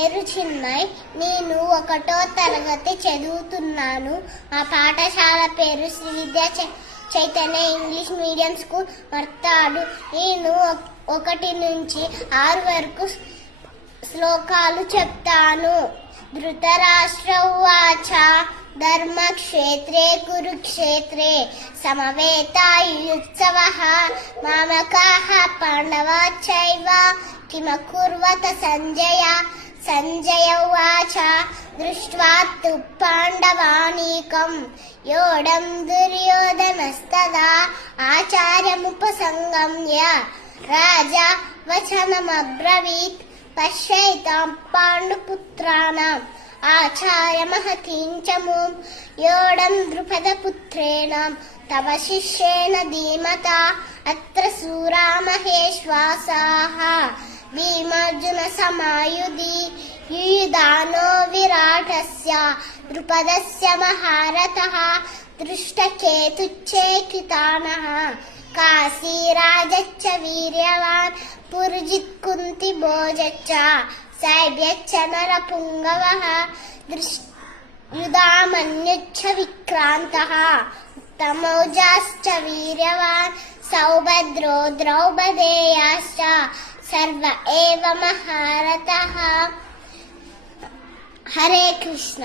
పేరు చిన్మయ్. నేను 1వ తరగతి చదువుతున్నాను. మా పాఠశాల పేరు శ్రీ విద్యా చైతన్య ఇంగ్లీష్ మీడియం స్కూల్ మర్తాడు. నేను 1 నుంచి 6 వరకు శ్లోకాలు చెప్తాను. ధృతరాష్ట్ర ఉవాచ ధర్మక్షేత్రే కురుక్షేత్రే సమవేతాయుత్సవః మామకాః పాండవాశ్చైవ కిమకుర్వత సంజయ. సంజయ ఉవాచ దృష్ట్వా తు పాండవానీకం యోడం దుర్యోధనస్తదా ఆచార్యముపసంగమ్య రాజా వచనమబ్రవీత్ పశ్యైతాం పాండుపుత్రాణం ఆచార్యమహతీం చ మూం యోడం ద్రుపదపుత్రేణ తవ శిష్యేణ ధీమతా అత్ర శూరా మహేశ్వాసాః భీమార్జున సమాయుధి యుయుధానో విరాటస్య ద్రుపదస్య మహారథః దృష్టకేతుశ్చేకితానః కాశీరాజశ్చ వీర్యవాన్ పురుజిత్ కుంతి భోజశ్చ సైభ్యశ్చ నరపుంగవః యుధామన్యుశ్చ విక్రాంతః ఉత్తమౌజాశ్చ వీర్యవాన్ సౌభద్రో ద్రౌపదేయాశ్చ సర్వ ఏవ మహారథః. హరే కృష్ణ.